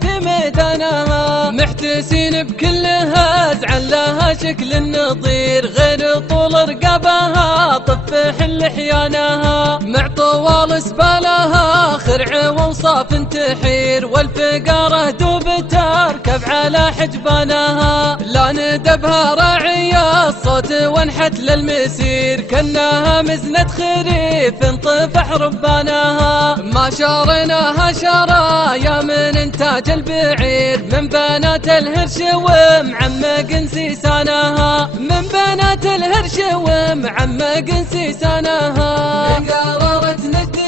في ميدانها، محتسين بكل هزع لها شكل نظير، غير طول رقبها طفح لحيانها، مع طوال سبالها خرع وانصاف تحير، والفقاره دوب تركب على حجبانها، لا ندبها راعية الصوت وانحت للمسير، كأنها مزنة خريف انطفح ربانها، ما شارناها شرايا من انتاج البعير، من بنات الهرش ومعمق سيسانها، من بنات الهرش ومعمق سيسانها، من قرارة نجد